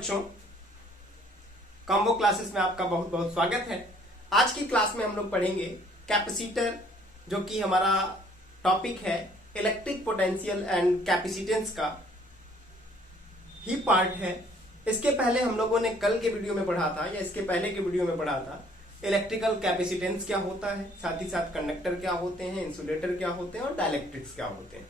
बच्चों, combo classes में आपका बहुत बहुत स्वागत है। आज की क्लास में हम लोग पढ़ेंगे कैपेसिटर, जो कि हमारा टॉपिक है इलेक्ट्रिक पोटेंशियल एंड कैपेसिटेंस का ही पार्ट है। इसके पहले हम लोगों ने कल के वीडियो में पढ़ा था या इसके पहले के वीडियो में पढ़ा था इलेक्ट्रिकल कैपेसिटेंस क्या होता है, साथ ही साथ कंडक्टर क्या होते हैं, इंसुलेटर क्या होते हैं और डाइलेक्ट्रिक्स क्या होते हैं।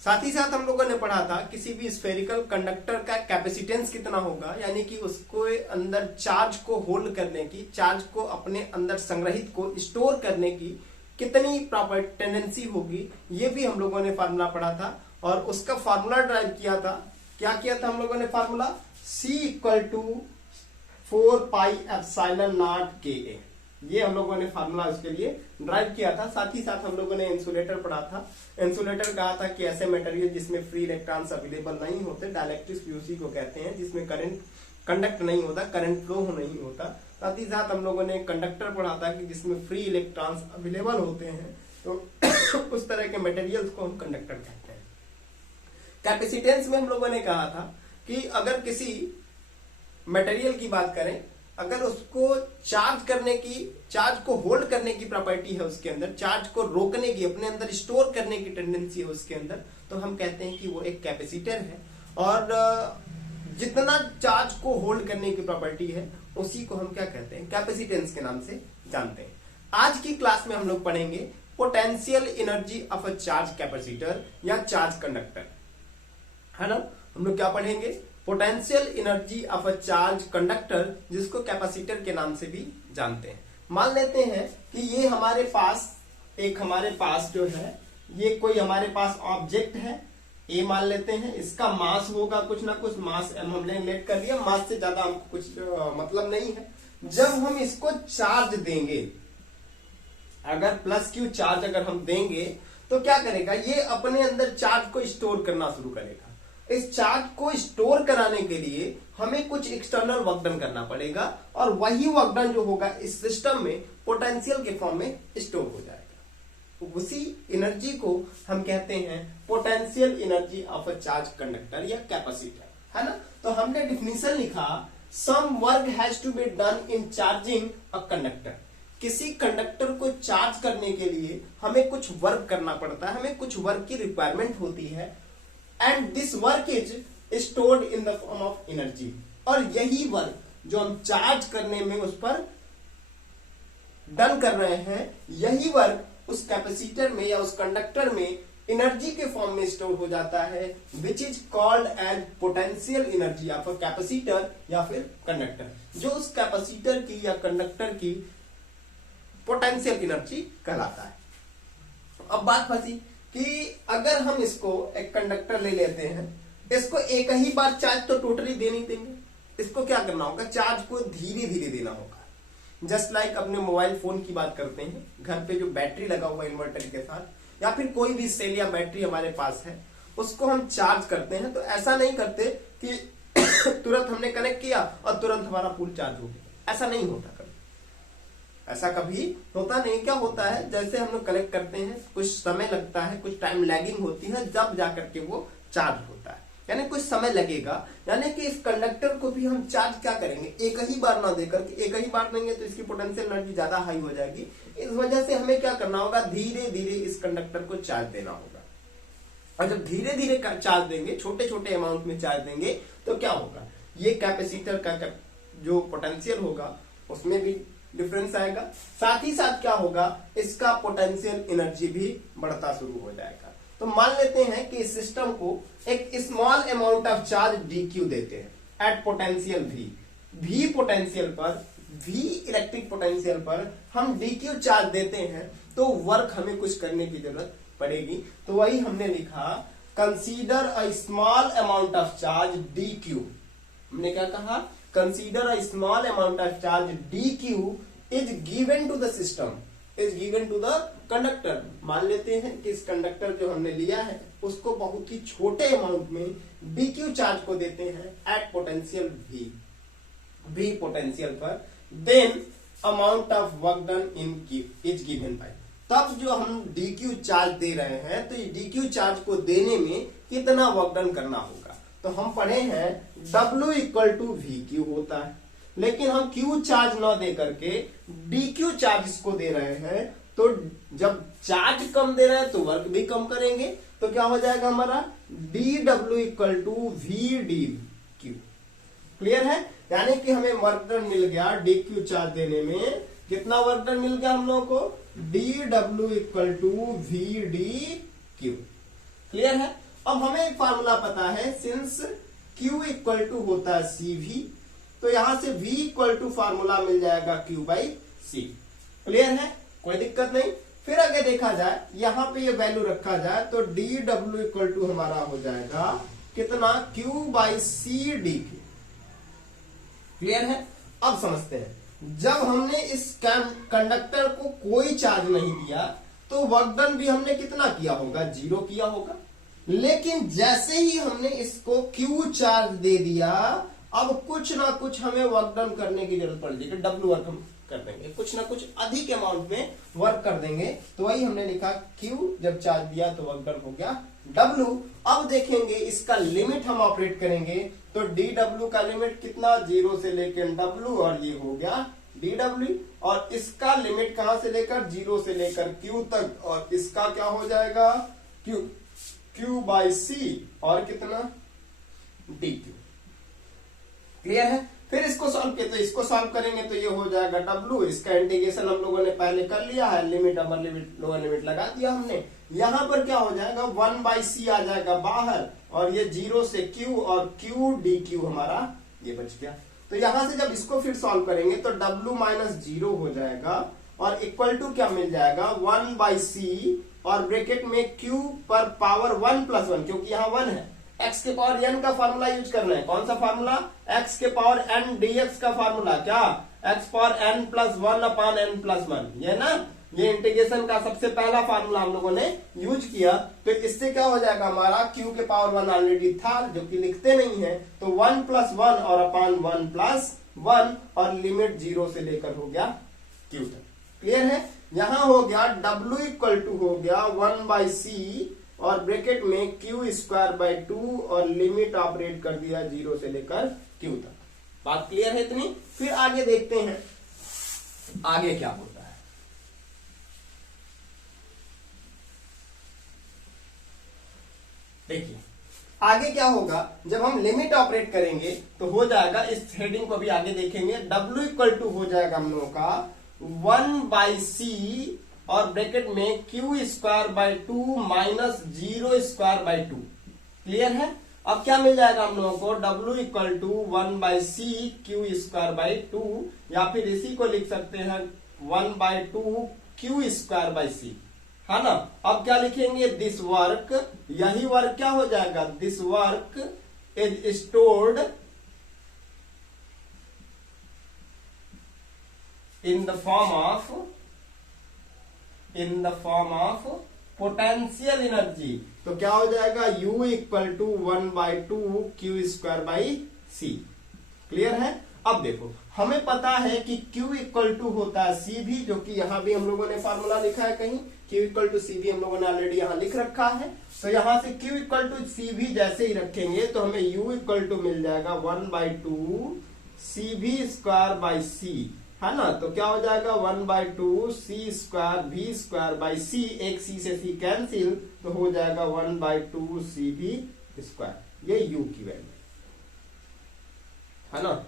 साथ ही साथ हम लोगों ने पढ़ा था किसी भी स्फेरिकल कंडक्टर का कैपेसिटेंस कितना होगा, यानी कि उसको अंदर चार्ज को होल्ड करने की, चार्ज को अपने अंदर संग्रहित को स्टोर करने की कितनी प्रॉपर टेंडेंसी होगी, ये भी हम लोगों ने फार्मूला पढ़ा था। और उसका फार्मूला ड्राइव किया था, क्या किया था हम लोगों ने फार्मूला, C = 4πε0 KA, ये हम लोगों ने फार्मूला उसके लिए ड्राइव किया था। साथ ही साथ हम लोगों ने इंसुलेटर पढ़ा था। इंसुलेटर कहा था कि ऐसे मटेरियल जिसमें फ्री इलेक्ट्रॉन्स अवेलेबल नहीं होते, डाइलेक्ट्रिक्स उसी को कहते हैं, जिसमें करंट कंडक्ट नहीं होता, करंट फ्लो नहीं होता। साथ ही साथ हम लोगों ने कंडक्टर पढ़ा था कि जिसमें फ्री इलेक्ट्रॉन्स अवेलेबल होते हैं, तो उस तरह के मटेरियल्स को हम कंडक्टर कहते हैं। कैपेसिटेंस में हम लोगों ने कहा था कि अगर किसी मटेरियल की बात करें, अगर उसको चार्ज करने की, चार्ज को होल्ड करने की प्रॉपर्टी है उसके अंदर, चार्ज को रोकने की, अपने अंदर स्टोर करने की टेंडेंसी है उसके अंदर, तो हम कहते हैं कि वो एक कैपेसिटर है। और जितना चार्ज को होल्ड करने की प्रॉपर्टी है उसी को हम क्या कहते हैं, कैपेसिटेंस के नाम से जानते हैं। आज की क्लास में हम लोग पढ़ेंगे potential energy of a charge capacitor या चार्ज कंडक्टर, है ना। हम लोग क्या पढ़ेंगे, potential energy of a charge conductor, जिसको कैपेसिटर के नाम से भी जानते हैं। मान लेते हैं कि ये हमारे पास जो है, ये कोई हमारे पास ऑब्जेक्ट है, ए मान लेते हैं। इसका मास होगा कुछ ना कुछ, मास हमने लेट कर लिया, मास से ज्यादा हमको कुछ मतलब नहीं है। जब हम इसको चार्ज देंगे, अगर +Q चार्ज अगर हम देंगे तो क्या करेगा, ये अपने अंदर चार्ज को स्टोर करना शुरू करेगा। इस चार्ज को स्टोर कराने के लिए हमें कुछ एक्सटर्नल वर्क डन करना पड़ेगा, और वही वर्क डन जो होगा इस सिस्टम में पोटेंशियल के फॉर्म में स्टोर हो जाएगा। उसी एनर्जी को हम कहते हैं potential energy of a charge conductor या कैपेसिटर, है ना। तो हमने डिफिनीशन लिखा, some work has to be done in charging a conductor. किसी कंडक्टर को चार्ज करने के लिए हमें कुछ वर्क करना पड़ता है, हमें कुछ वर्क की रिक्वायरमेंट होती है, and this work is stored in the form of energy. और यही वर्क जो हम चार्ज करने में उस पर डन कर रहे हैं, यही वर्क उस कैपेसिटर में या उस कंडक्टर में एनर्जी के फॉर्म में स्टोर हो जाता है, which is called as potential energy of a capacitor या फिर कंडक्टर, जो उस कैपेसिटर की या कंडक्टर की पोटेंशियल एनर्जी कहलाता है। अब बात फंसी कि अगर हम इसको एक कंडक्टर ले लेते हैं, इसको एक ही बार चार्ज तो टोटली दे नहीं देंगे, इसको क्या करना होगा, चार्ज को धीरे धीरे देना होगा। जस्ट लाइक अपने मोबाइल फोन की बात करते हैं, घर पे जो बैटरी लगा हुआ है इन्वर्टर के साथ, या फिर कोई भी सेल या बैटरी हमारे पास है, उसको हम चार्ज करते हैं, तो ऐसा नहीं करते कि तुरंत हमने कनेक्ट किया और तुरंत हमारा फुल चार्ज हो गया, ऐसा नहीं होता। ऐसा कभी होता नहीं। क्या होता है, जैसे हम लोग कलेक्ट करते हैं, कुछ समय लगता है, कुछ टाइम लैगिंग होती है, जब जाकर के वो चार्ज होता है, यानी कुछ समय लगेगा। यानी कि इस कंडक्टर को भी हम चार्ज क्या करेंगे, एक ही बार ना देकर के, एक ही बार देंगे तो इसकी पोटेंशियल एनर्जी ज्यादा हाई हो जाएगी। इस वजह से हमें क्या करना होगा, धीरे धीरे इस कंडक्टर को चार्ज देना होगा। और जब धीरे धीरे चार्ज देंगे, छोटे छोटे अमाउंट में चार्ज देंगे, तो क्या होगा, ये कैपेसिटर का जो पोटेंशियल होगा उसमें भी डिफरेंस आएगा। साथ ही साथ क्या होगा, इसका पोटेंशियल एनर्जी भी बढ़ता शुरू हो जाएगा। तो मान लेते हैं कि इस सिस्टम को एक small amount of charge dq देते हैं एट पोटेंशियल v पोटेंशियल पर, v इलेक्ट्रिक पोटेंशियल पर हम dq चार्ज देते हैं, तो वर्क हमें कुछ करने की जरूरत पड़ेगी। तो वही हमने लिखा, consider a small amount of charge dq। हमने क्या कहा, consider a small amount of charge dq is given to the system, is given to the conductor। मान लेते हैं कि इस कंडक्टर जो हमने लिया है उसको बहुत ही छोटे अमाउंट में dq चार्ज को देते हैं एट पोटेंशियल v पोटेंशियल पर, then amount of work done in is given by. तब जो हम dq चार्ज दे रहे हैं, तो ये dq चार्ज को देने में कितना वर्क डन करना होगा, तो हम पढ़े हैं W equal to V Q होता है, लेकिन हम क्यू चार्ज न दे करके डी क्यू चार्ज इसको दे रहे हैं। तो जब चार्ज कम दे रहे हैं तो वर्क भी कम करेंगे, तो क्या हो जाएगा हमारा D W equal to V D Q. Clear है? यानी कि हमें वर्क डन मिल गया डी क्यू चार्ज देने में, कितना वर्क डन मिल गया हम लोगों को, D W equal to V D Q. Clear है? अब हमें एक फार्मूला पता है, सिंस Q इक्वल टू होता है CV, तो यहां से V इक्वल टू फार्मूला मिल जाएगा Q बाई सी। क्लियर है? कोई दिक्कत नहीं। फिर आगे देखा जाए, यहां पे ये वैल्यू रखा जाए तो डी डब्ल्यू इक्वल टू हमारा हो जाएगा कितना, Q by C D Q. Clear है? अब समझते हैं, जब हमने इस कंडक्टर को कोई चार्ज नहीं दिया तो वर्क डन भी हमने कितना किया होगा, 0 किया होगा। लेकिन जैसे ही हमने इसको Q चार्ज दे दिया, अब कुछ ना कुछ हमें वर्क डन करने की जरूरत पड़ जाएगी, डब्ल्यू वर्क हम कर देंगे, कुछ ना कुछ अधिक अमाउंट में वर्क कर देंगे। तो वही हमने लिखा Q जब चार्ज दिया तो वर्क डन हो गया W। अब देखेंगे इसका लिमिट हम ऑपरेट करेंगे, तो dW का लिमिट कितना, 0 से लेकर W, और ये हो गया dW। और इसका लिमिट कहां से लेकर, 0 से लेकर Q तक, और इसका क्या हो जाएगा Q बाई सी, और कितना dQ। क्लियर है? फिर इसको सॉल्व किया, तो इसको सॉल्व करेंगे तो ये हो जाएगा W। इसका इंटीग्रेशन हम लोगों ने पहले कर लिया है, limit upper limit lower limit लगा दिया हमने। यहां पर क्या हो जाएगा, 1 बाई सी आ जाएगा बाहर, और ये 0 से Q, और Q dQ हमारा ये बच गया। तो यहां से जब इसको फिर सॉल्व करेंगे तो W माइनस 0 हो जाएगा, और इक्वल टू क्या मिल जाएगा, 1 बाई सी, और ब्रैकेट में Q पर पावर 1 प्लस 1, क्योंकि यहाँ 1 है, x के पावर n का फार्मूला यूज करना है। कौन सा फार्मूला, x के पावर n dx का फार्मूला, क्या, x पावर n प्लस 1 अपान n प्लस 1, ये ना, ये इंटीग्रेशन का सबसे पहला फार्मूला हम लोगों ने यूज किया। तो इससे क्या हो जाएगा हमारा, Q के पावर 1 ऑलरेडी था जो कि लिखते नहीं है, तो 1 प्लस 1 और अपान 1 प्लस 1, और लिमिट 0 से लेकर हो गया Q तक। क्लियर है? यहां हो गया W इक्वल टू हो गया 1 बाई सी, और ब्रैकेट में Q स्क्वायर बाई 2, और लिमिट ऑपरेट कर दिया 0 से लेकर Q तक। बात क्लियर है इतनी? फिर आगे देखते हैं आगे क्या होता है। देखिए आगे क्या होगा, जब हम लिमिट ऑपरेट करेंगे तो हो जाएगा, इस हेडिंग को भी आगे देखेंगे, W इक्वल टू हो जाएगा हम लोगों का 1 बाई सी, और ब्रैकेट में Q square by 2 minus 0 square by 2। Clear है? अब क्या मिल जाएगा हम लोगों को, W equal to 1 by C Q square by 2, या फिर इसी को लिख सकते हैं 1 by 2 Q square by C, है ना। अब क्या लिखेंगे, दिस वर्क, यही वर्क क्या हो जाएगा, this work is stored in the form of potential energy. तो क्या हो जाएगा, U equal to 1 by 2 Q square by C. Clear है? अब देखो हमें पता है कि Q इक्वल टू होता है CV, जो कि यहां भी हम लोगों ने फार्मूला लिखा है कहीं, Q इक्वल टू CV हम लोगों ने ऑलरेडी यहां लिख रखा है। तो यहां से Q इक्वल टू CV जैसे ही रखेंगे तो हमें U इक्वल टू मिल जाएगा 1 by 2 CV square by C, है ना। तो क्या हो जाएगा, 1 by 2 C square V square by C, एक C से C कैंसिल, तो हो जाएगा 1 बाई 2 CV स्क्वायर। ये U की वैल्यू है ना,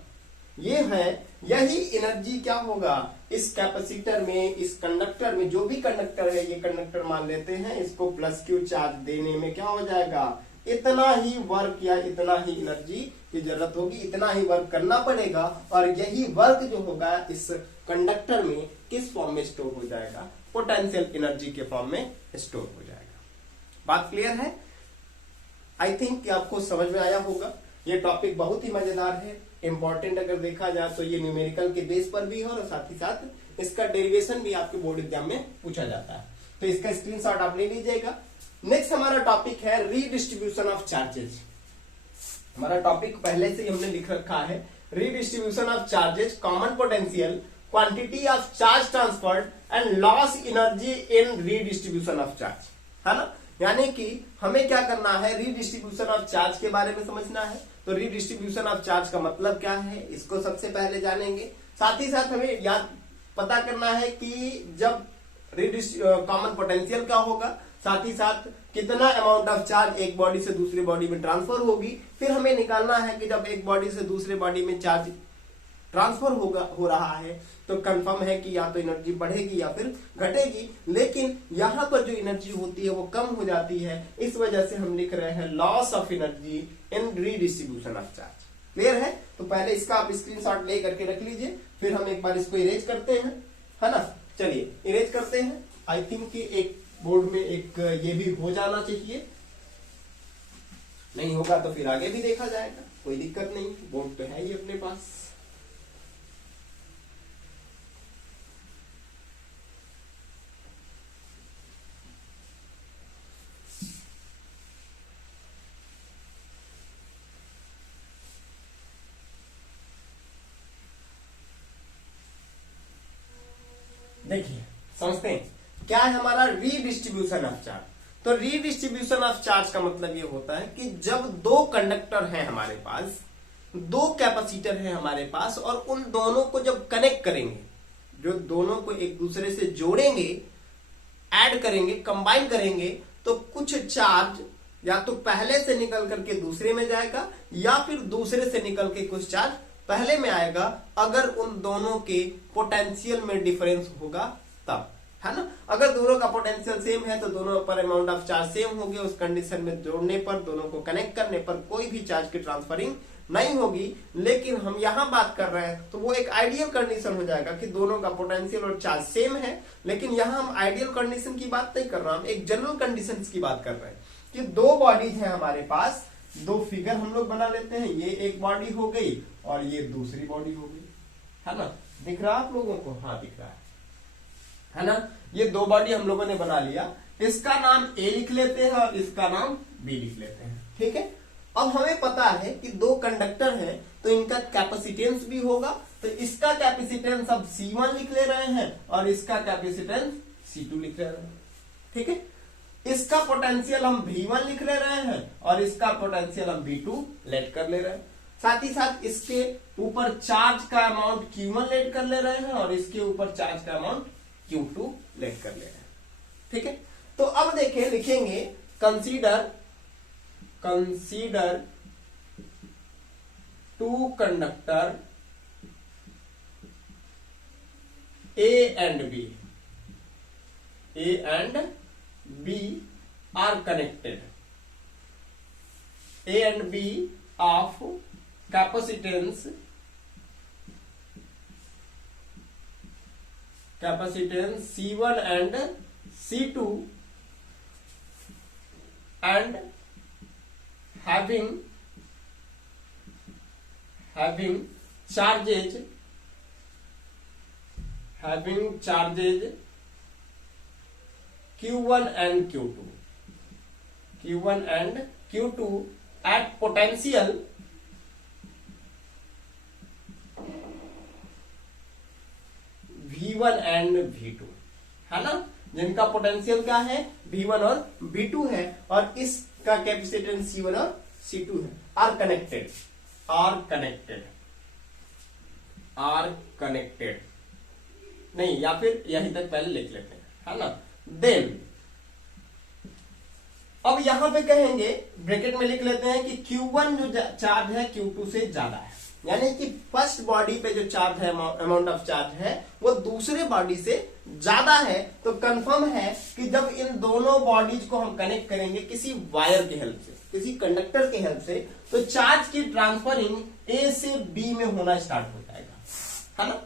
ये है। यही एनर्जी क्या होगा इस कैपेसिटर में, इस कंडक्टर में, जो भी कंडक्टर है, ये कंडक्टर मान लेते हैं, इसको प्लस Q चार्ज देने में क्या हो जाएगा, इतना ही वर्क या इतना ही एनर्जी की जरूरत होगी, इतना ही वर्क करना पड़ेगा। और यही वर्क जो होगा इस कंडक्टर में किस फॉर्म में स्टोर हो जाएगा, पोटेंशियल एनर्जी के फॉर्म में स्टोर हो जाएगा। बात क्लियर है? आई थिंक कि आपको समझ में आया होगा। ये टॉपिक बहुत ही मजेदार है, इंपॉर्टेंट अगर देखा जाए तो ये न्यूमेरिकल के बेस पर भी है, और साथ ही साथ इसका डेरिवेशन भी आपके बोर्ड एग्जाम में पूछा जाता है। तो इसका स्क्रीनशॉट आप ले लीजिएगा। नेक्स्ट हमारा टॉपिक है रीडिस्ट्रीब्यूशन ऑफ चार्जेज। हमारा टॉपिक पहले से ही हमने लिख रखा है, redistribution of charges, common potential, quantity of charge transferred and loss energy in redistribution of charge, है ना। यानी कि हमें क्या करना है, रीडिस्ट्रीब्यूशन ऑफ चार्ज के बारे में समझना है। तो रीडिस्ट्रीब्यूशन ऑफ चार्ज का मतलब क्या है, इसको सबसे पहले जानेंगे। साथ ही साथ हमें याद पता करना है कि जब कॉमन पोटेंशियल क्या होगा, साथ ही साथ कितना अमाउंट ऑफ चार्ज एक बॉडी से दूसरी बॉडी में ट्रांसफर होगी। फिर हमें निकालना है कि जब एक बॉडी से दूसरे बॉडी में चार्ज ट्रांसफर हो रहा है तो कंफर्म है कि या तो एनर्जी बढ़ेगी या फिर घटेगी, लेकिन यहां पर जो एनर्जी होती है वो कम हो जाती है। इस वजह से हम लिख रहे हैं loss of energy in redistribution of charge. Clear है? तो पहले इसका आप स्क्रीनशॉट ले करके रख लीजिए, फिर हम एक बार इसको इरेज करते हैं, है ना। चलिए इरेज करते हैं। आई थिंक कि एक बोर्ड में एक ये भी हो जाना चाहिए, नहीं होगा तो फिर आगे भी देखा जाएगा, कोई दिक्कत नहीं, बोर्ड तो है ही अपने पास। देखिए समझते हैं क्या है हमारा रीडिस्ट्रीब्यूशन ऑफ चार्ज। तो रीडिस्ट्रीब्यूशन ऑफ चार्ज का मतलब ये होता है कि जब दो कंडक्टर हैं हमारे पास, दो कैपेसिटर हैं हमारे पास, और उन दोनों को जब कनेक्ट करेंगे, जो दोनों को एक दूसरे से जोड़ेंगे, ऐड करेंगे, कंबाइन करेंगे, तो कुछ चार्ज या तो पहले से निकल करके दूसरे में जाएगा या फिर दूसरे से निकल के कुछ चार्ज पहले में आएगा, अगर उन दोनों के पोटेंशियल में डिफरेंस होगा तब, है ना। अगर दोनों का पोटेंशियल सेम है तो दोनों पर अमाउंट ऑफ चार्ज सेम होंगे। उस कंडीशन में जोड़ने पर, दोनों को कनेक्ट करने पर कोई भी चार्ज की ट्रांसफरिंग नहीं होगी। लेकिन हम यहां बात कर रहे हैं तो वो एक आइडियल कंडीशन हो जाएगा कि दोनों का पोटेंशियल और चार्ज सेम है। लेकिन यहां हम आइडियल कंडीशन की बात नहीं कर रहे, हम एक जनरल कंडीशन की बात कर रहे हैं कि दो बॉडीज है हमारे पास, दो फिगर हम लोग बना लेते हैं। ये एक बॉडी हो गई और ये दूसरी बॉडी हो गई, है ना। दिख रहा आप लोगों को? हाँ दिख रहा है ना। ये दो बॉडी हम लोगों ने बना लिया, इसका नाम ए लिख लेते हैं और इसका नाम बी लिख लेते हैं, ठीक है। अब हमें पता है कि दो कंडक्टर हैं तो इनका कैपेसिटेंस भी होगा, तो इसका कैपेसिटेंस अब C1 लिख ले रहे हैं और इसका कैपेसिटेंस C2 लिख ले रहे हैं, ठीक है। इसका पोटेंशियल हम V1 लिख ले रहे हैं और इसका पोटेंशियल हम V2 लेट कर ले रहे हैं। साथ ही साथ इसके ऊपर चार्ज का अमाउंट Q1 लेट कर ले रहे हैं और इसके ऊपर चार्ज का अमाउंट Q2 लेट कर ले रहे हैं, ठीक है। तो अब देखें, लिखेंगे consider two conductor A and B are connected. A and B of capacitance C1 and C2 and having charges Q1 and Q2 at potential V1 and V2, है ना। जिनका पोटेंशियल क्या है, V1 और V2 है, और इसका कैपेसिटेंस C1 और C2 है। आर कनेक्टेड नहीं, या फिर यहीं तक पहले लिख लेते हैं, है ना। देन अब यहां पे कहेंगे, ब्रैकेट में लिख लेते हैं कि Q1 जो चार्ज है Q2 से ज्यादा है, यानी कि फर्स्ट बॉडी पे जो चार्ज है, अमाउंट ऑफ चार्ज है, वो दूसरे बॉडी से ज्यादा है। तो कंफर्म है कि जब इन दोनों बॉडीज को हम कनेक्ट करेंगे किसी वायर की हेल्प से, किसी कंडक्टर की हेल्प से, तो चार्ज की ट्रांसफरिंग A से B में होना स्टार्ट हो जाएगा, है ना।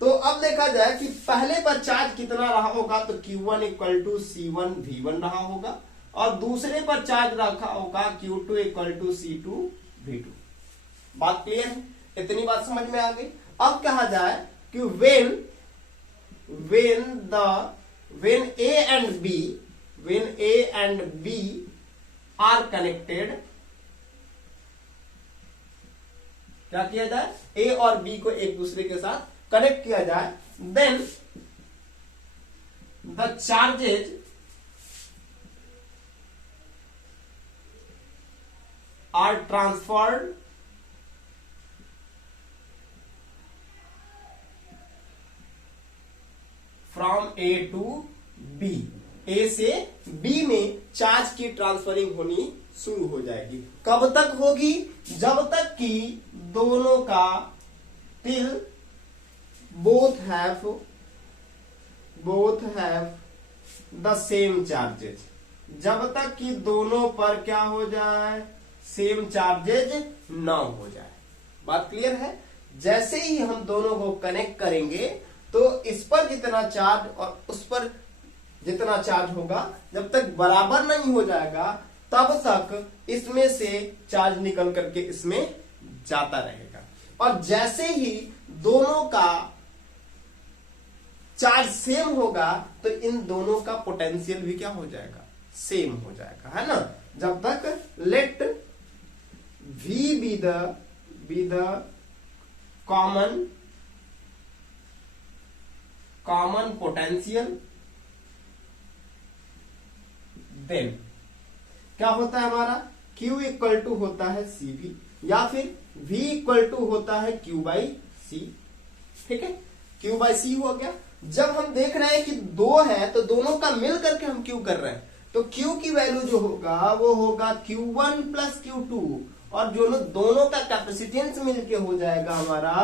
तो अब देखा जाए कि पहले पर चार्ज कितना रहा होगा, तो Q1 equal to C1 V1 रहा होगा, और दूसरे पर चार्ज रखा होगा Q2 equal to C2 V2। बात क्लियर है? इतनी बात समझ में आ गई। अब कहा जाए कि when A and B are connected, क्या किया जाए, A और B को एक दूसरे के साथ कनेक्ट किया जाए, then the charges are transferred from A to B, A से बी में चार्ज की ट्रांसफरिंग होनी शुरू हो जाएगी। कब तक होगी? जब तक कि दोनों का till both have the same charges, जब तक कि दोनों पर क्या हो जाए, सेम चार्जेज ना हो जाए। बात क्लियर है? जैसे ही हम दोनों को कनेक्ट करेंगे तो इस पर जितना चार्ज और उस पर जितना चार्ज होगा, जब तक बराबर नहीं हो जाएगा तब तक इसमें से चार्ज निकल करके इसमें जाता रहेगा। और जैसे ही दोनों का चार्ज सेम होगा तो इन दोनों का पोटेंशियल भी क्या हो जाएगा, सेम हो जाएगा, है ना। जब तक let V be the common potential, then क्या होता है हमारा, Q इक्वल टू होता है CV या फिर V इक्वल टू होता है Q बाई C। ठीक है, Q बाई C हो गया। जब हम देख रहे हैं कि दो है तो दोनों का मिल करके हम Q कर रहे हैं, तो Q की वैल्यू जो होगा वो होगा Q1 प्लस Q2, और जो दोनों का कैपेसिटेंस मिलके हो जाएगा हमारा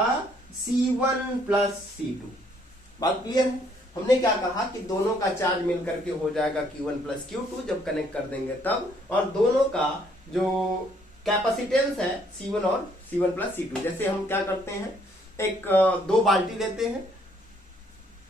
C1 प्लस C2। बात क्लियर है? हमने क्या कहा कि दोनों का चार्ज मिल करके हो जाएगा Q1 प्लस Q2 जब कनेक्ट कर देंगे तब, और दोनों का जो कैपेसिटेंस है C1 और C1 प्लस C2। जैसे हम क्या करते हैं, एक दो बाल्टी लेते हैं,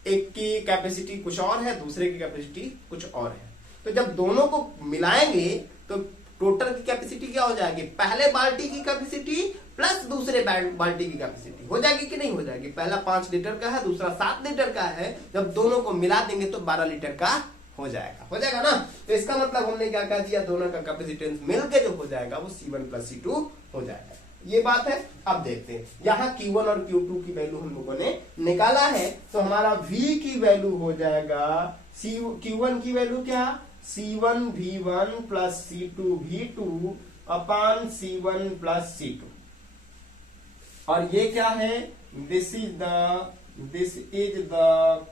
एक की कैपेसिटी कुछ और है, दूसरे की कैपेसिटी कुछ और है, तो जब दोनों को मिलाएंगे तो टोटल की कैपेसिटी क्या हो जाएगी, पहले बाल्टी की कैपेसिटी प्लस दूसरे बाल्टी की कैपेसिटी हो जाएगी कि नहीं हो जाएगी। पहला 5 लीटर का है, दूसरा 7 लीटर का है, जब दोनों को मिला देंगे तो 12 लीटर का हो जाएगा ना। तो इसका मतलब हमने क्या कह दिया, दोनों का कैपेसिटेंस मिलके जो हो जाएगा वो C1 प्लस C2 हो जाएगा। ये बात है। अब देखते हैं, यहाँ Q1 और Q2 की वैल्यू हम लोगों ने निकाला है, तो हमारा V की वैल्यू हो जाएगा Q1 की वैल्यू क्या, C1 V1 plus C2 V2 अपान C1 प्लस C2, और ये क्या है, this is the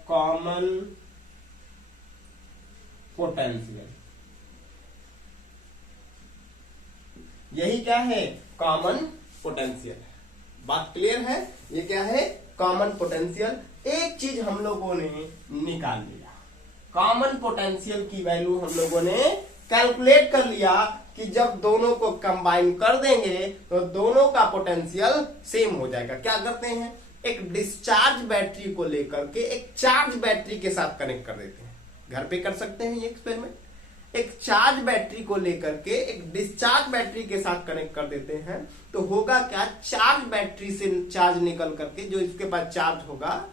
common potential. यही क्या है, कॉमन पोटेंशियल। बात क्लियर है? ये क्या है, कॉमन पोटेंशियल। एक चीज हम लोगों ने निकाल लिया, कॉमन पोटेंशियल की वैल्यू हम लोगों ने कैलकुलेट कर लिया कि जब दोनों को कंबाइन कर देंगे तो दोनों का पोटेंशियल सेम हो जाएगा। क्या करते हैं, एक डिस्चार्ज बैटरी को लेकर के एक चार्ज बैटरी के साथ कनेक्ट कर देते हैं। घर पे कर सकते हैं ये एक्सपेरिमेंट। एक चार्ज बैटरी को लेकर के एक डिस्चार्ज बैटरी के साथ कनेक्ट कर देते हैं, तो होगा क्या, चार्ज बैटरी से चार्ज निकल करके, जो इसके पास चार्ज होगा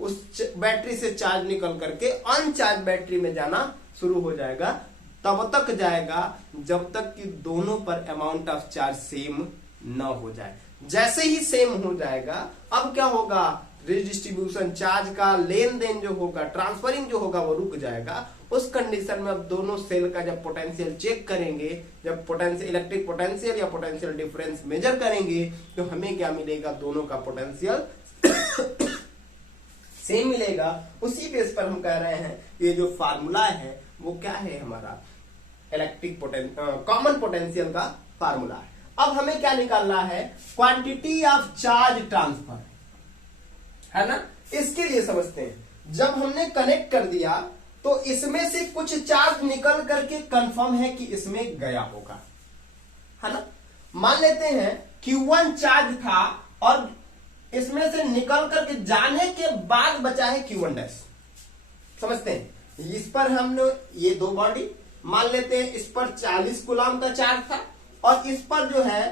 उस बैटरी से चार्ज निकल करके अनचार्ज बैटरी में जाना शुरू हो जाएगा। तब तक जाएगा जब तक कि दोनों पर अमाउंट ऑफ चार्ज सेम न हो जाए। जैसे ही सेम हो जाएगा, अब क्या होगा, रिडिस्ट्रीब्यूशन चार्ज का लेन देन जो होगा, ट्रांसफरिंग जो होगा वो रुक जाएगा। उस कंडीशन में अब दोनों सेल का जब पोटेंशियल चेक करेंगे, जब पोटेंशियल इलेक्ट्रिक पोटेंशियल या पोटेंशियल डिफरेंस मेजर करेंगे, तो हमें क्या मिलेगा, दोनों का पोटेंशियल सेम मिलेगा। उसी बेस पर हम कह रहे हैं ये जो फार्मूला है वो क्या है, हमारा इलेक्ट्रिक कॉमन पोटेंशियल का फार्मूला है। अब हमें क्या निकालना है, क्वांटिटी ऑफ चार्ज ट्रांसफर, है ना। इसके लिए समझते हैं, जब हमने कनेक्ट कर दिया तो इसमें से कुछ चार्ज निकल करके कंफर्म है कि इसमें गया होगा, है ना। मान लेते हैं Q1 चार्ज था और इसमें से निकल करके जाने के बाद बचा है Q1 डैश। समझते हैं, इस पर हम लोग ये दो बॉडी मान लेते हैं, इस पर 40 कूलाम का चार्ज था और इस पर जो है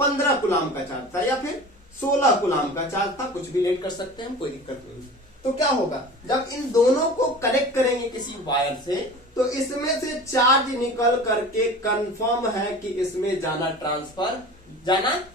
15 कूलाम का चार्ज था या फिर 16 कूलाम का चार्ज था, कुछ भी लेट कर सकते हैं, कोई दिक्कत नहीं। तो क्या होगा, जब इन दोनों को कनेक्ट करेंगे किसी वायर से, तो इसमें से चार्ज निकल करके कंफर्म है कि इसमें जाना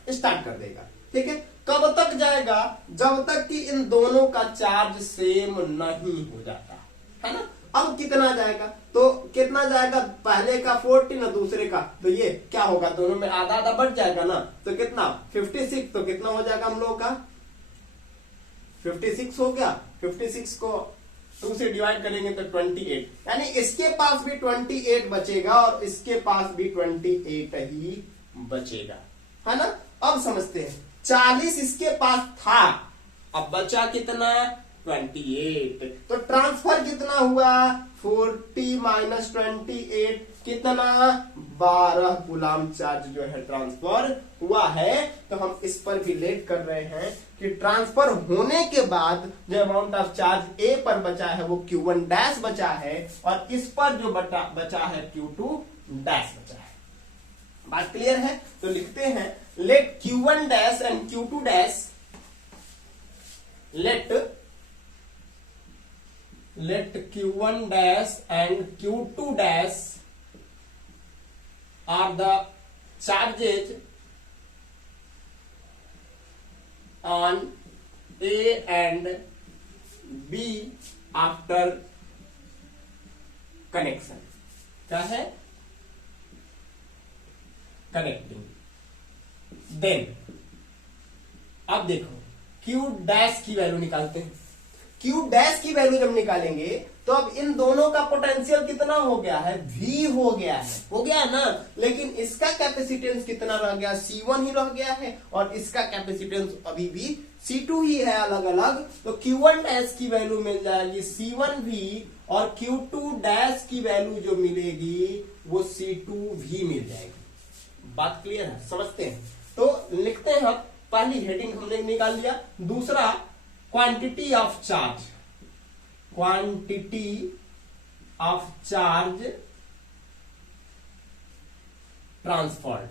स्टार्ट कर देगा। ठीक है, कब तक जाएगा, जब तक कि इन दोनों का चार्ज सेम नहीं हो जाता, है ना। अब कितना जाएगा, तो कितना जाएगा, पहले का 40 ना दूसरे का, तो ये क्या होगा, दोनों में आधा आधा बढ़ जाएगा ना, तो कितना 56, तो कितना हो जाएगा हम लोग का 56 हो गया। 56 को 2 से डिवाइड करेंगे तो 28, यानी इसके पास भी 28 बचेगा और इसके पास भी 28 ही बचेगा, है ना। अब समझते हैं, 40 इसके पास था, अब बचा कितना 28, तो ट्रांसफर कितना हुआ 40 माइनस 28 कितना 12 कूलम चार्ज जो है ट्रांसफर हुआ है। तो हम इस पर भी लेट कर रहे हैं कि ट्रांसफर होने के बाद जो अमाउंट ऑफ चार्ज ए पर बचा है वो Q1 डैश बचा है और इस पर जो बचा है Q2 डैश बचा है। बात क्लियर है, तो लिखते हैं let Q1 dash and Q2 dash, let Q1 dash and Q2 dash are the charges on A and B after connection। क्या है, कनेक्टिंग। देन अब देखो Q डैश की वैल्यू निकालते हैं। Q डैश की वैल्यू जब निकालेंगे तो अब इन दोनों का पोटेंशियल कितना हो गया है, V हो गया ना, लेकिन इसका कैपेसिटेंस कितना रह गया, C1 ही रह गया है और इसका कैपेसिटेंस अभी भी C2 ही है अलग अलग। तो Q1 डैश की वैल्यू मिल जाएगी C1V और Q2 डैश की वैल्यू जो मिलेगी वो C2V मिल जाएगी। बात क्लियर है, समझते हैं। तो लिखते हैं, पहली हेडिंग हमने निकाल लिया। दूसरा क्वांटिटी ऑफ चार्ज, ट्रांसफर्ड,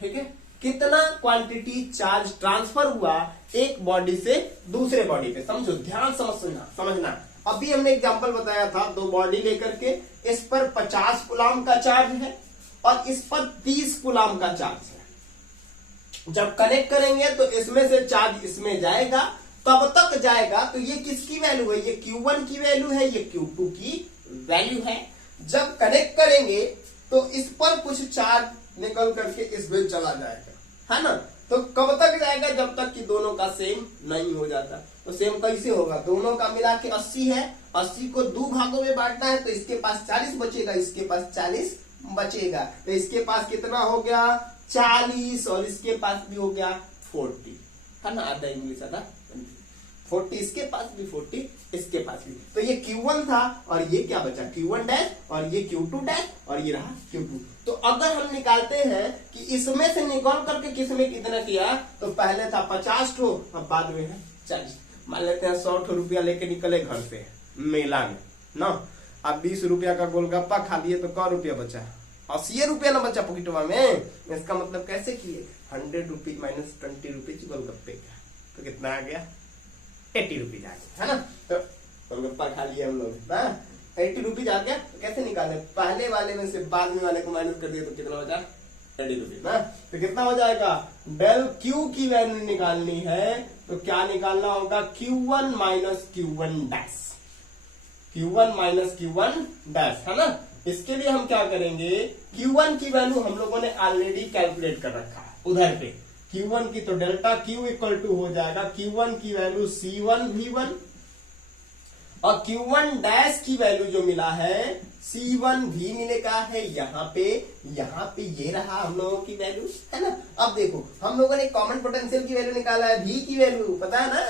ठीक है, कितना क्वांटिटी चार्ज ट्रांसफर हुआ एक बॉडी से दूसरे बॉडी पे। समझो, ध्यान समझना। अभी हमने एग्जांपल बताया था, 2 बॉडी लेकर के इस पर 50 कूलम का चार्ज है और इस पर 30 कूलम का चार्ज है। जब कनेक्ट करेंगे तो इसमें से चार्ज इसमें जाएगा, तब तक जाएगा। तो ये किसकी वैल्यू है, ये Q1 की वैल्यू है, ये Q2 की वैल्यू है। जब कनेक्ट करेंगे तो इस पर कुछ चार्ज निकल करके इसमें चला जाएगा, है ना। तो कब तक जाएगा, जब तक कि दोनों का सेम नहीं हो जाता। तो सेम कैसे होगा, दोनों का मिला के 80 है, 80 को 2 भागों में बांटना है तो इसके पास 40 बचेगा, इसके पास 40 बचेगा। तो इसके पास कितना हो गया 40 और इसके पास भी हो गया 40, है ना, आधा इंग्लिश आधा 40, इसके पास भी 40 इसके पास भी। तो ये Q1 था और ये क्या बचा Q1 डैश और ये Q2 डैश और ये रहा Q2। तो अगर हम निकालते हैं कि इसमें से निकाल करके किसमें कितना किया, तो पहले था 50 ठो, अब बाद में है 40। मान लेते हैं 100 ठो रुपया लेके निकले घर से मेला में ना, अब 20 रुपया का गोलगप्पा खा लिए तो क रुपया बचा, 80 रुपया ना बचा पॉकेटवा में। इसका मतलब कैसे किए, 100 रुपीज माइनस 20 रुपीज गोलगप्पे का, तो कितना आ गया 80 रुपीज आ गया, है ना। तो गोलगप्पा खा लिए हम लोग ना, 80 रुपीज आ गया। तो कैसे निकाले, पहले वाले में से बाद में वाले को माइनस कर दिया तो कितना बचा 80 रुपीज ना। तो कितना हो जाएगा, डेल Q की वैल्यू निकालनी है तो क्या निकालना होगा, Q1 minus Q1 dash, Q1 minus Q1 dash, है ना। इसके लिए हम क्या करेंगे, Q1 की वैल्यू हम लोगों ने ऑलरेडी कैलकुलेट कर रखा है उधर पे। Q1 की तो डेल्टा Q इक्वल टू हो जाएगा Q1 की वैल्यू C1V1 और Q1 डैश की वैल्यू जो मिला है C1V मिलेगा है यहाँ पे ये रहा हम लोगों की वैल्यू, है ना। अब देखो हम लोगों ने कॉमन पोटेंशियल की वैल्यू निकाला है, V की वैल्यू पता है ना,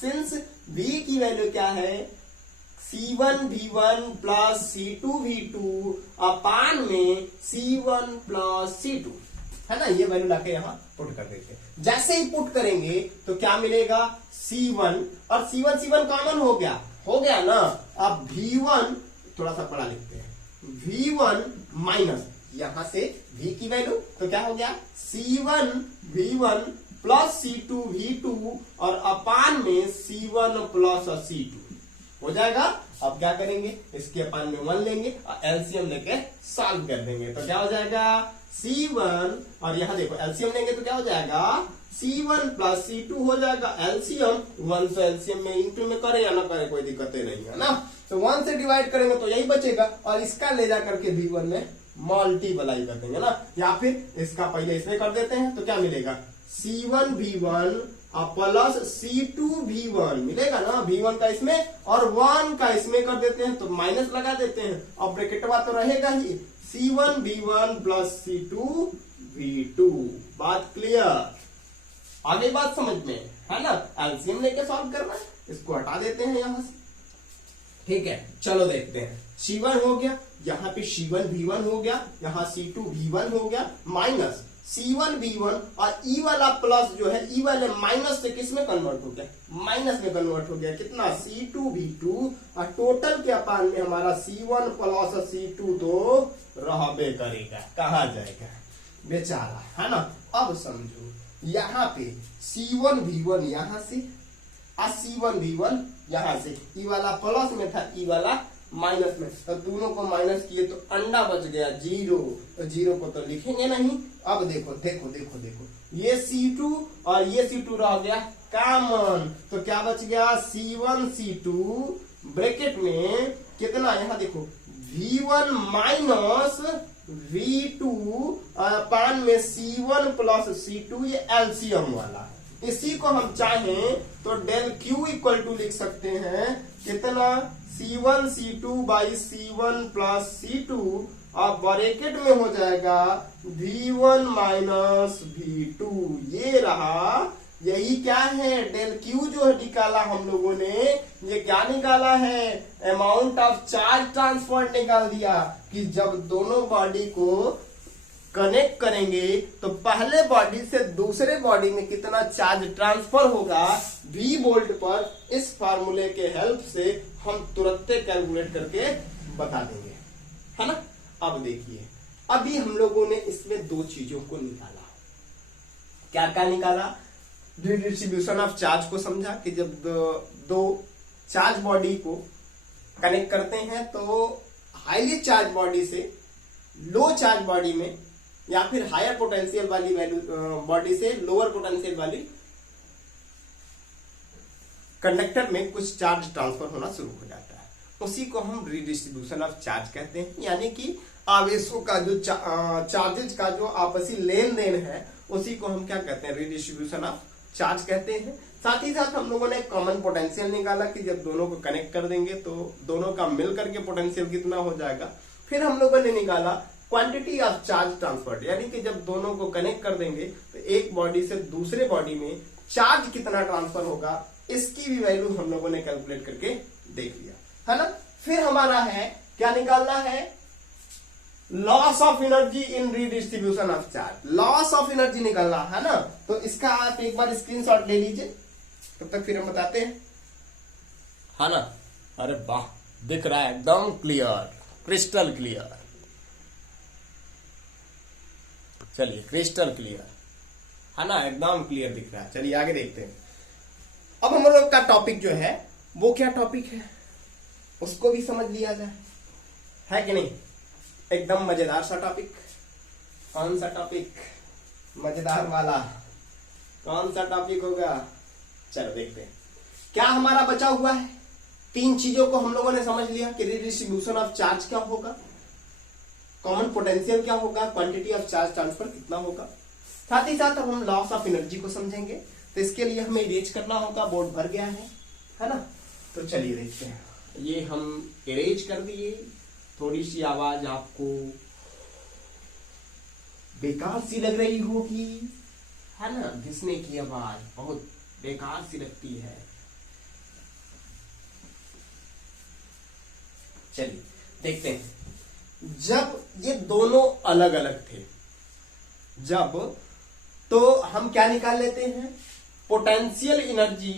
सिंस V की वैल्यू क्या है C1V1 प्लस C2V2 अपान में C1 प्लस C2, है ना। ये वैल्यू लाके यहाँ पुट कर देते हैं। जैसे ही पुट करेंगे तो क्या मिलेगा C1 और C1 कॉमन हो गया ना। अब V1 थोड़ा सा बड़ा लिखते हैं, V1 माइनस यहां से V की वैल्यू तो क्या हो गया C1V1 प्लस C2V2 और अपान में C1 प्लस C2 हो जाएगा। अब क्या करेंगे, इसके अपान में 1 लेंगे और एलसीएम लेके सॉल्व कर देंगे। तो क्या हो जाएगा C1 और यहाँ देखो एलसीएम लेंगे तो क्या हो जाएगा C1 प्लस C2 हो जाएगा एलसीएम 1 से एलसीएम में इंटू में करे या ना करे कोई दिक्कत नहीं है ना। तो 1 से डिवाइड करेंगे तो यही बचेगा और इसका ले जा करके V1 में मल्टीप्लाई कर देंगे ना, या फिर इसका पहले इसमें कर देते हैं तो क्या मिलेगा C1 V1 plus C2 V1 मिलेगा ना, V1 का इसमें और 1 का इसमें कर देते हैं तो माइनस लगा देते हैं और ब्रैकेटवा तो रहेगा ही C1 V1 plus C2 V2। बात क्लियर, आगे बात समझ में है ना। एलसीएम लेके सॉल्व करना है, इसको हटा देते हैं यहां से, ठीक है। चलो देखते हैं C1 हो गया, यहाँ पे C1 V1 हो गया, यहाँ C2 V1 हो गया, माइनस C1 V1 और E वाला प्लस जो है E वाले माइनस से किस में कन्वर्ट हो गया, माइनस में कन्वर्ट हो गया, कितना C2 V2 और टोटल के अपान में हमारा C1 प्लस C2 तो रहबे करेगा, कहा जाएगा बेचारा, है ना। अब समझो यहाँ पे C1 V1 यहां से और C1 V1 यहां से, E वाला प्लस में था E वाला माइनस में, तो दोनों को माइनस किए तो अंडा बच गया 0, तो 0 को तो लिखेंगे नहीं। अब देखो देखो देखो देखो ये C2 और ये C2 रह गया कॉमन, तो क्या बच गया C1 C2 ब्रैकेट में कितना, यहाँ देखो V1 माइनस V2 पान में C1 प्लस C2, ये एलसीएम वाला। इसी को हम चाहें तो डेल Q इक्वल टू लिख सकते हैं कितना C1 C2 by C1 plus C2 और ब्रैकेट में हो जाएगा V1 माइनस V2, ये रहा। यही क्या है डेल Q जो निकाला हम लोगों ने, ये क्या निकाला है, अमाउंट ऑफ चार्ज ट्रांसफर निकाल दिया कि जब दोनों बॉडी को कनेक्ट करेंगे तो पहले बॉडी से दूसरे बॉडी में कितना चार्ज ट्रांसफर होगा V वोल्ट पर, इस फार्मूले के हेल्प से हम तुरंत कैलकुलेट करके बता देंगे, है ना। अब देखिए अभी हम लोगों ने इसमें दो चीजों को निकाला, क्या क्या निकाला, डिस्ट्रीब्यूशन ऑफ चार्ज को समझा कि जब दो चार्ज बॉडी को कनेक्ट करते हैं तो हाईली चार्ज बॉडी से लो चार्ज बॉडी में या फिर हायर पोटेंशियल वाली वैल्यू बॉडी से लोअर पोटेंशियल वाली कंडक्टर में कुछ चार्ज ट्रांसफर होना शुरू हो जाता है, उसी को हम रिडिस्ट्रीब्यूशन ऑफ चार्ज कहते हैं। यानी कि आवेशों का जो चार्जेज का जो आपसी लेन देन है उसी को हम क्या कहते हैं, रिडिस्ट्रीब्यूशन ऑफ चार्ज कहते हैं। साथ ही साथ हम लोगों ने कॉमन पोटेंशियल निकाला कि जब दोनों को कनेक्ट कर देंगे तो दोनों का मिल करके पोटेंशियल कितना हो जाएगा। फिर हम लोगों ने निकाला क्वांटिटी ऑफ चार्ज ट्रांसफर, यानी कि जब दोनों को कनेक्ट कर देंगे तो एक बॉडी से दूसरे बॉडी में चार्ज कितना ट्रांसफर होगा, इसकी भी वैल्यू हम लोगों ने कैलकुलेट करके देख लिया, है ना। फिर हमारा है क्या निकालना है, loss of energy in redistribution of charge, loss of energy निकालना है ना। तो इसका आप एक बार स्क्रीनशॉट ले लीजिए, तब तक फिर हम बताते हैं, है ना। अरे वाह, दिख रहा है एकदम क्लियर, क्रिस्टल क्लियर, चलिए क्रिस्टल क्लियर है ना, एकदम क्लियर दिख रहा है। चलिए आगे देखते हैं। अब हम लोग का टॉपिक जो है वो क्या टॉपिक है उसको भी समझ लिया जाए, है कि नहीं। एकदम मजेदार सा टॉपिक, कौन सा टॉपिक, मजेदार वाला कौन सा टॉपिक होगा, चलो देखते हैं। क्या हमारा बचा हुआ है, तीन चीजों को हम लोगों ने समझ लिया कि रिडिस्ट्रीब्यूशन ऑफ चार्ज क्या होगा, कॉमन पोटेंशियल क्या होगा, क्वांटिटी ऑफ चार्ज ट्रांसफर कितना होगा। साथ ही साथ अब हम लॉस ऑफ एनर्जी को समझेंगे, तो इसके लिए हमें इरेज करना होगा, बोर्ड भर गया है ना। तो चलिए देखते हैं, ये हम इरेज कर दिए। थोड़ी सी आवाज आपको बेकार सी लग रही होगी, है ना, घिसने की आवाज बहुत बेकार सी लगती है। चलिए देखते हैं, जब ये दोनों अलग अलग थे, जब तो हम क्या निकाल लेते हैं, potential energy,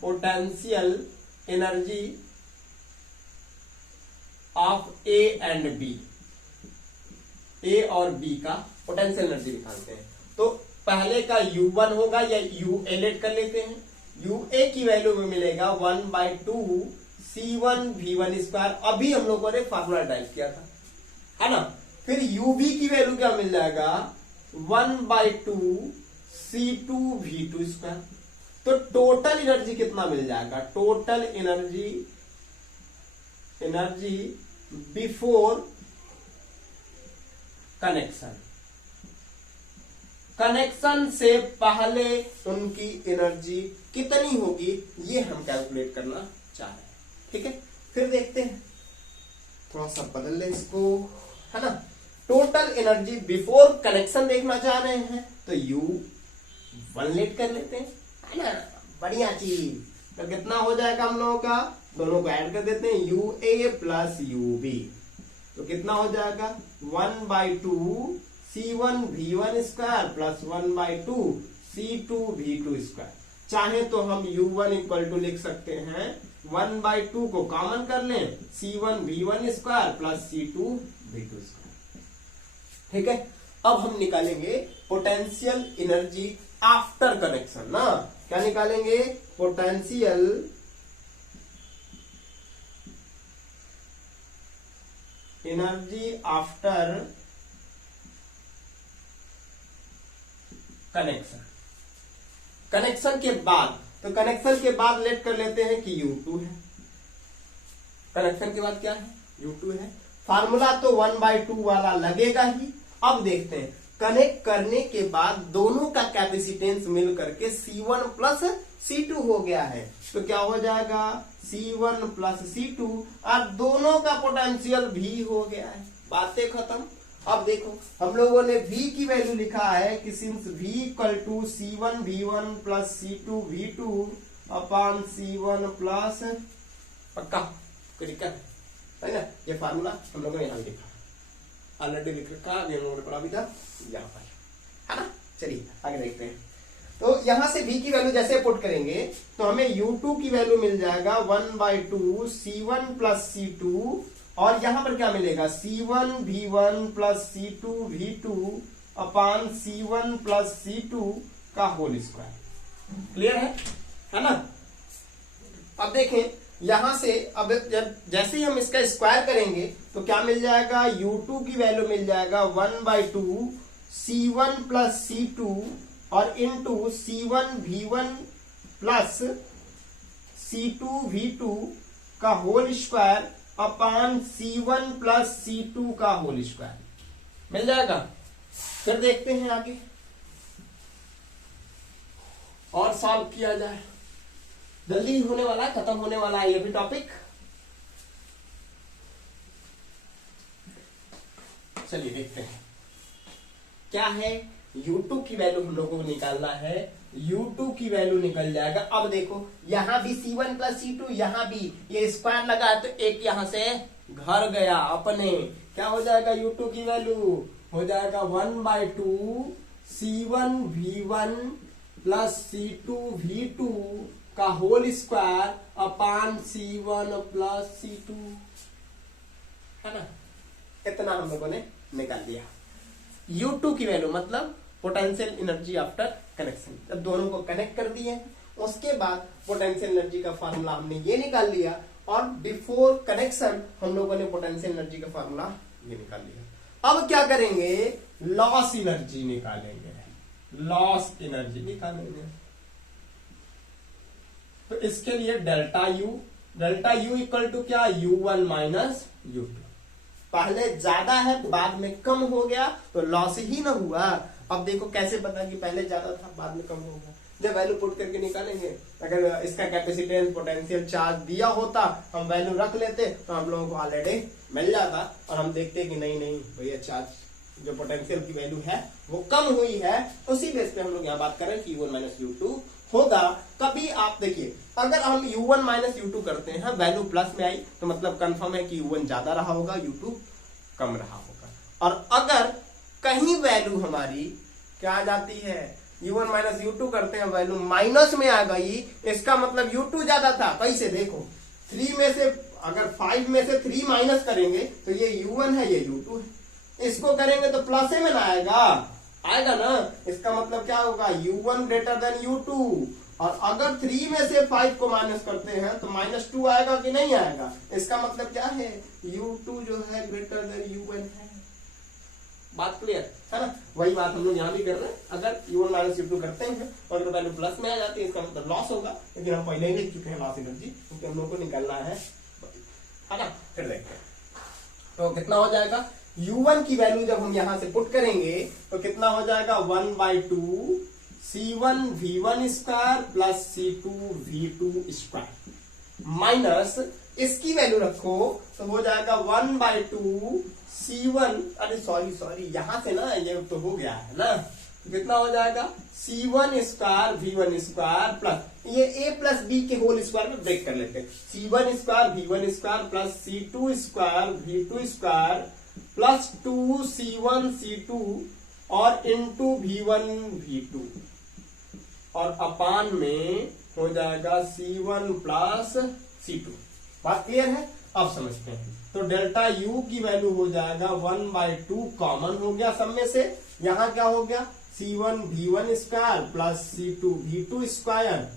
potential energy of A and B, A और बी का पोटेंशियल एनर्जी निकालते हैं। तो पहले का U1 होगा या U A लेट कर लेते हैं, UA की वैल्यू में मिलेगा 1/2 C1V1 स्क्वायर, अभी हम लोगों ने फार्मूला ड्राइव किया था, है ना। फिर UV की वैल्यू क्या मिल जाएगा, 1/2 C2V2 स्क्वायर। तो टोटल एनर्जी कितना मिल जाएगा, टोटल एनर्जी बिफोर कनेक्शन से पहले उनकी एनर्जी कितनी होगी, ये हम कैलकुलेट करना चाह रहे हैं। ठीक है, फिर देखते हैं, थोड़ा सा बदल लें इसको, है ना। टोटल एनर्जी बिफोर कनेक्शन देखना चाह रहे हैं तो U1 लेट कर लेते हैं, है ना, बढ़िया चीज। तो कितना हो जाएगा हम लोगों का, दोनों को ऐड कर देते हैं, UA प्लस UB। तो कितना हो जाएगा, 1/2 C1V1 square plus 1/2 C2V2 square. चाहे तो हम U1 इक्वल टू लिख सकते हैं 1/2 को कॉमन कर लें, C1V1 square plus C2V2 square. ठीक है, अब हम निकालेंगे पोटेंशियल एनर्जी आफ्टर कनेक्शन ना। क्या निकालेंगे, पोटेंशियल एनर्जी आफ्टर कनेक्शन के बाद। तो कनेक्शन के बाद लेट कर लेते हैं कि U2 है, कनेक्शन के बाद क्या है, U2 है। फार्मूला तो 1/2 वाला लगेगा ही। अब देखते हैं, कनेक्ट करने के बाद दोनों का कैपेसिटेंस मिल करके C1 प्लस C2 हो गया है। तो क्या हो जाएगा, C1 प्लस C2, और दोनों का पोटेंशियल V हो गया है, बातें खत्म। अब देखो, हम लोगों ने V की वैल्यू लिखा है कि since V equal to C1V1 plus C2V2 upon C1 plus, पक्का कोई दिक्कत है ना, ये फार्मूला हम लोगों ने यहाँ लिखा, ऑलरेडी लिख रखा, हम लोगों ने पढ़ा भी था यहाँ पर, है ना। चलिए आगे देखते हैं। तो यहां से V की वैल्यू जैसे पुट करेंगे तो हमें U2 की वैल्यू मिल जाएगा 1/2 C1 प्लस C2, और यहां पर क्या मिलेगा, C1V1 plus C2V2 upon C1 plus C2 का होल स्क्वायर। क्लियर है ना। अब देखें, यहां से अब जब जैसे ही हम इसका स्क्वायर करेंगे तो क्या मिल जाएगा, U2 की वैल्यू मिल जाएगा 1/2 C1 प्लस C2 और इंटू C1V1 प्लस C2V2 का whole square upon C1 plus C2 का होल स्क्वायर मिल जाएगा। फिर देखते हैं आगे और सॉल्व किया जाए, जल्दी होने वाला है, खत्म होने वाला है ये भी टॉपिक। चलिए देखते हैं क्या है। U2 की वैल्यू हम लोगों को निकालना है, U2 की वैल्यू निकल जाएगा। अब देखो, यहां भी C1 प्लस C2, यहां भी ये स्क्वायर लगा है तो एक यहां से घर गया अपने, क्या हो जाएगा, U2 की वैल्यू हो जाएगा 1/2 C1V1 प्लस C2V2 का whole square upon C1 plus C2, है ना। इतना हम लोगों ने निकाल दिया। U2 की वैल्यू मतलब पोटेंशियल एनर्जी आफ्टर कनेक्शन। जब दोनों को कनेक्ट कर दिए उसके बाद पोटेंशियल एनर्जी का फार्मूला हमने ये निकाल लिया, और बिफोर कनेक्शन हम लोगों ने पोटेंशियल एनर्जी का फार्मूला ये निकाल लिया। अब क्या करेंगे, लॉस एनर्जी निकालेंगे, लॉस एनर्जी निकालेंगे। तो इसके लिए डेल्टा यू इक्वल टू क्या, U1 माइनस U2। पहले ज्यादा है बाद में कम हो गया तो लॉस ही ना हुआ। अब देखो कैसे पता कि पहले ज्यादा था बाद में कम हो गया, जब वैल्यू पुट करके निकालेंगे। अगर इसका कैपेसिटेंस पोटेंशियल चार्ज दिया होता, हम वैल्यू रख लेते तो हम लोगों को ऑलरेडी मिल जाता, और हम देखते कि नहीं भैया चार्ज जो पोटेंशियल की वैल्यू है वो कम हुई है। उसी बेस पे हम लोग यहाँ बात कर रहे हैं कि U1 माइनस U2 होगा। कभी आप देखिए, अगर हम U1 माइनस U2 करते हैं, वैल्यू प्लस में आई तो मतलब कंफर्म है कि U1 ज्यादा रहा होगा, U2 कम रहा होगा। और अगर कहीं वैल्यू हमारी क्या आ जाती है, U1 माइनस U2 करते हैं, वैल्यू माइनस में आ गई, इसका मतलब U2 ज्यादा था। कैसे देखो, 3 में से अगर 5 में से 3 माइनस करेंगे तो ये U1 है, ये U2 है। इसको करेंगे तो प्लस में ना आएगा ना। इसका मतलब क्या होगा, U1 ग्रेटर देन U2, और अगर 3 में से 5 को माइनस करते हैं तो -2 आएगा कि नहीं आएगा? इसका मतलब क्या है, U2 जो है ग्रेटर देन U1 है। बात क्लियर है ना? वही बात हम लोग यहाँ भी कर रहे हैं। अगर U1 माइनस U2 करते हैं और अगर वैल्यू प्लस में आ जाती है इसका मतलब लॉस होगा, लेकिन हम पहले ही देख चुके हैं लॉस एनर्जी, क्योंकि हम लोग को निकालना है ना। फिर देखते हैं तो कितना हो जाएगा। U1 की वैल्यू जब हम यहां से पुट करेंगे तो कितना हो जाएगा, 1/2 C1 V1 square plus C2 V2 square minus इसकी वैल्यू रखो तो हो जाएगा 1/2 C1, अरे सॉरी यहां से ना ये तो हो गया है ना, तो कितना हो जाएगा C1 square V1 square plus ये A प्लस B के होल स्क्वायर में ब्रेक कर लेते हैं, C1 square V1 square plus C2 square V2 square plus 2C1 C2 और इंटू V1 V2 और अपान में हो जाएगा C1 प्लस C2। बात क्लियर है? अब समझते हैं। तो डेल्टा U की वैल्यू हो जाएगा 1/2 कॉमन हो गया सब में से, यहां क्या हो गया C1 V1 square plus C2 V2 square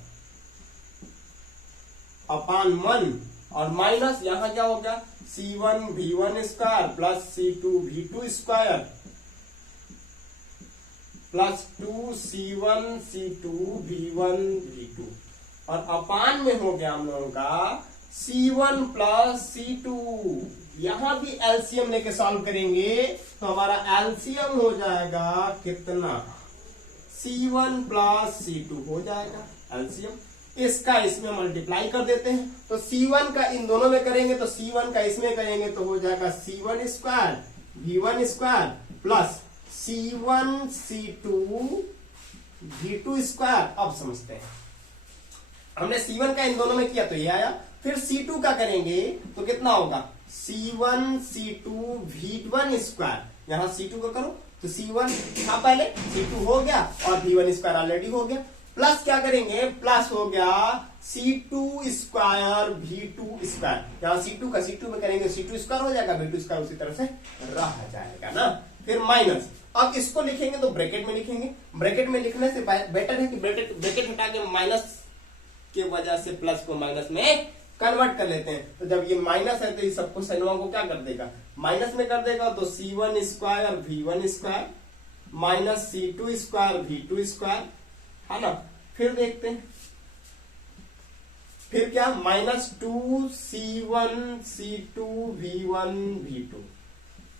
upon 1 और माइनस यहां क्या हो गया C1 V1 square plus C2 V2 square plus 2C1 C2 V1 V2 और अपान में हो गया हम लोगों का C1 प्लस C2। यहां भी एलसीएम लेके सॉल्व करेंगे तो हमारा एलसीएम हो जाएगा कितना, C1 प्लस C2 हो जाएगा एलसीएम। इसका इसमें मल्टीप्लाई कर देते हैं तो C1 का इन दोनों में करेंगे तो C1 का इसमें करेंगे तो हो जाएगा C1 square V1 square plus C1 C2 V2 square. अब समझते हैं, हमने C1 का इन दोनों में किया तो ये आया, फिर C2 का करेंगे तो कितना होगा C1 C2 V1 स्क्वायर, यहां C2 का करो तो C1 था पहले, C2 हो गया और V1 स्क्वायर ऑलरेडी हो गया, प्लस क्या करेंगे प्लस हो गया C2 स्क्वायर V2 स्क्वायर, यहां C2 का C2 में करेंगे C2 स्क्वायर हो जाएगा, V2 स्क्वायर उसी तरह से रह जाएगा ना। फिर माइनस, अब इसको लिखेंगे तो ब्रैकेट में लिखेंगे, ब्रैकेट में लिखने से बेटर है कि ब्रैकेट हटा के माइनस के वजह से प्लस को माइनस में कन्वर्ट कर लेते हैं। तो जब ये माइनस है तो ये सबको साइनवा को क्या कर देगा, माइनस में कर देगा, तो C1 square V1 square minus C2 square V2 square है ना। फिर देखते हैं, फिर क्या minus 2C1 C2 V1 V2,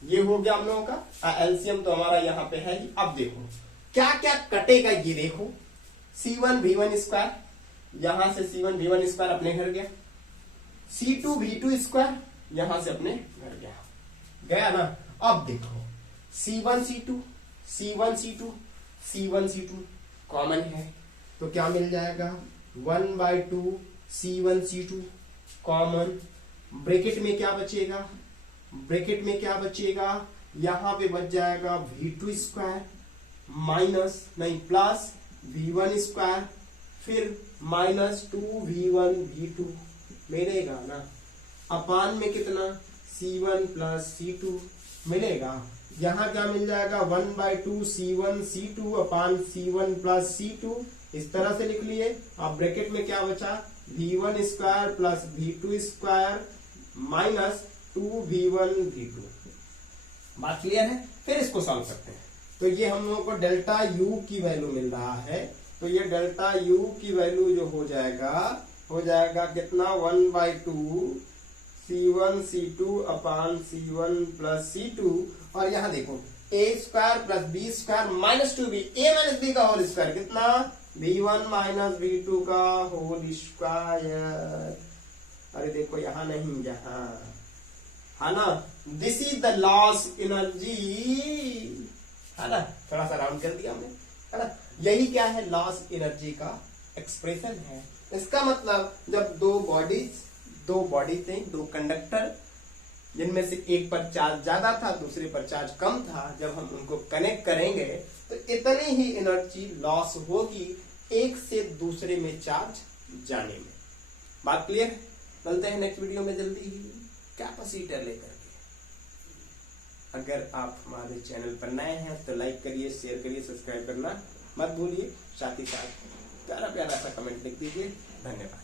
ये हो गया हम लोगों का एलसीएम तो हमारा यहाँ पे है ही। अब देखो क्या क्या कटेगा, ये देखो C1 V1 स्क्वायर, यहां से C1 V1 स्क्वायर अपने घर गया, C2 V2 स्क्वायर यहां से अपने घर गया ना। अब देखो C1 C2 C1 C2 C1 C2 common है तो क्या मिल जाएगा 1/2 C1 C2 कॉमन, ब्रैकेट में क्या बचेगा, ब्रैकेट में क्या बचेगा, यहां पे बच जाएगा V2 स्क्वायर माइनस नहीं प्लस V1 स्क्वायर फिर माइनस 2V1 V2 मिलेगा ना, अपान में कितना C1 प्लस C2 मिलेगा, यहां क्या मिल जाएगा 1/2 C1 C2 अपान C1 प्लस C2, इस तरह से लिख लिए। अब ब्रैकेट में क्या बचा V1 square plus V2 square minus 2V1 V2। बात क्लियर है? फिर इसको सॉल्व करते हैं तो ये हम लोगों को डेल्टा U की वैल्यू मिल रहा है, तो ये डेल्टा U की वैल्यू जो हो जाएगा कितना 1/2 C1 C2 अपान C1 प्लस C2 और यहां देखो A square plus B square minus 2B, A minus B का होल स्क्वायर कितना B1 माइनस B2 का होल स्क्वायर। अरे देखो यहां नहीं यहां है ना, this is the loss energy है ना, थोड़ा सा राउंड कर दिया हमने है ना। यही क्या है लॉस एनर्जी का एक्सप्रेशन है। इसका मतलब जब दो बॉडीज थे, दो कंडक्टर जिनमें से एक पर चार्ज ज्यादा था दूसरे पर चार्ज कम था, जब हम उनको कनेक्ट करेंगे तो इतनी ही एनर्जी लॉस होगी एक से दूसरे में चार्ज जाने में। बात क्लियर है? मिलते हैं नेक्स्ट वीडियो में जल्दी ही कैपेसिटर लेकर के। अगर आप हमारे चैनल पर नए हैं तो लाइक करिए, शेयर करिए, सब्सक्राइब करना मत भूलिए, साथ ही साथ प्यारा प्यारा सा कमेंट लिख दीजिए। धन्यवाद।